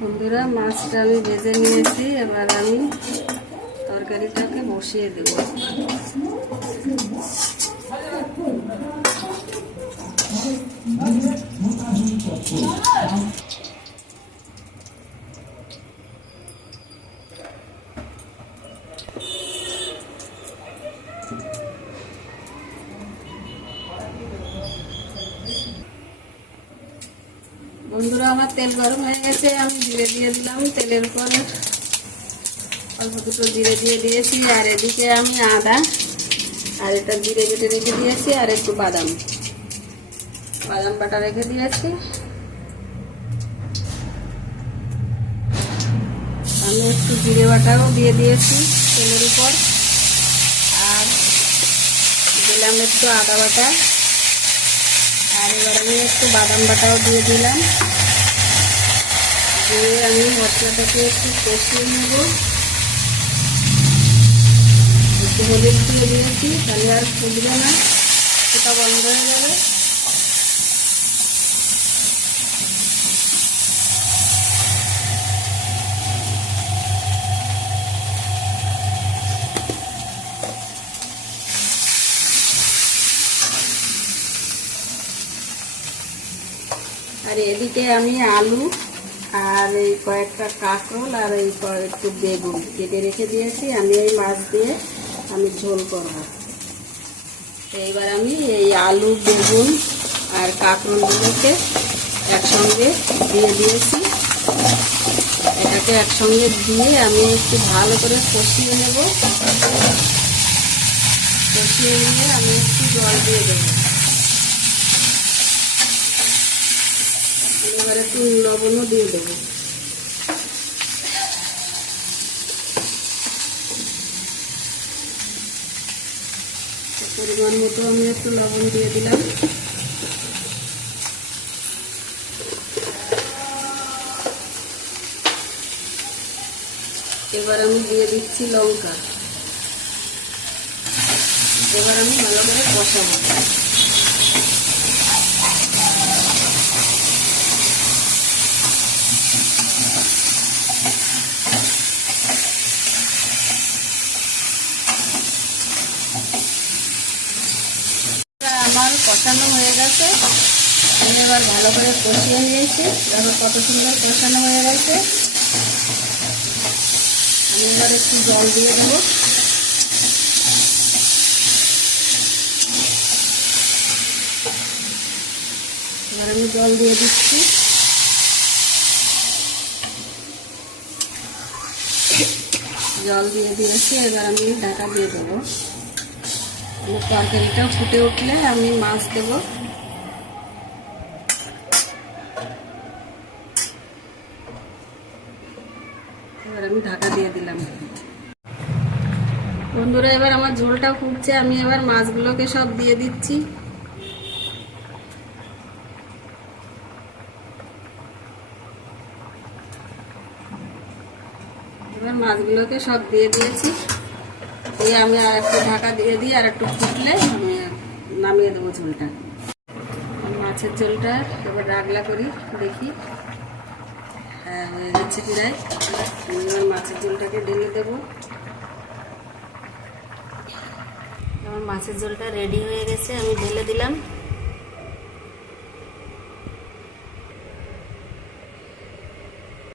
বন্ধুরা, মাছটা আমি ভেজে নিয়েছি, এবার আমি তরকারিটাকে বসিয়ে দেব। বন্ধুরা, আমার তেল গরম হয়ে গেছে, আমি জিরে দিয়ে দিলাম। তেলের উপর অল্প দুটো জিরে দিয়ে দিয়েছি, আর এদিকে আমি আদা আর এটা জিরে বেটে রেখে দিয়েছি, আর একটু বাদাম বাটা রেখে দিয়েছি। আমি একটু জিরে বাটাও দিয়ে দিয়েছি তেলের উপর, আর দিলাম একটু আদা বাটা, আর এবার আমি একটু বাদাম বাটাও দিয়ে দিলাম। দিয়ে আমি মশলাটাকে একটু কষিয়ে নেব। একটু হলুদ দিয়ে দিয়েছি, তাহলে আর ফুটবে না, সেটা বন্ধ হয়ে যাবে। আর এদিকে আমি আলু আর এই কয়েকটা কাঁকরোল আর এই একটু বেগুন কেটে রেখে দিয়েছি। আমি এই মাছ দিয়ে আমি ঝোল করব। এইবার আমি এই আলু, বেগুন আর কাঁকরোলগুলোকে একসঙ্গে দিয়ে দিয়েছি। এটাকে একসঙ্গে দিয়ে আমি একটু ভালো করে কষিয়ে নেব। কষিয়ে নিয়ে আমি একটু জল দিয়ে দেবো। এবার একটু লবণও দিয়ে দেবো। পরিমাণ মতো আমি একটু লবণ দিয়ে দিলাম। এবার আমি দিয়ে দিচ্ছি লঙ্কা। এবার আমি ভালো করে কষাবো। আমার কষানো হয়ে গেছে, আমি এবার ভালো করে কষিয়ে নিয়েছি। দেখো কত সুন্দর কষানো হয়ে গেছে। আমি এবার একটু জল দিয়ে দেবো। এবার আমি জল দিয়ে দিচ্ছি। জল দিয়ে দিয়েছি, এবার আমি ঢাকা দিয়ে দেবো। তরকারিটা ফুটে উঠলে আমি মাছ দেবো। এবার আমি ঢাকা দিয়ে দিলাম। বন্ধুরা, এবার আমার ঝোলটা ফুটছে, আমি এবার মাছগুলোকে সব দিয়ে দিচ্ছি। এবার মাছগুলোকে সব দিয়ে দিয়েছি। দিয়ে আমি আর একটু ঢাকা দিয়ে দিই, আর একটু ফুটলে আমি নামিয়ে দেবো ঝোলটা। মাছের ঝোলটা এবার রাগলা করি, দেখি হ্যাঁ হয়ে যাচ্ছে প্রায়। আমি এবার মাছের ঝোলটাকে ঢেলে দেবো। আমার মাছের ঝোলটা রেডি হয়ে গেছে, আমি ঢেলে দিলাম।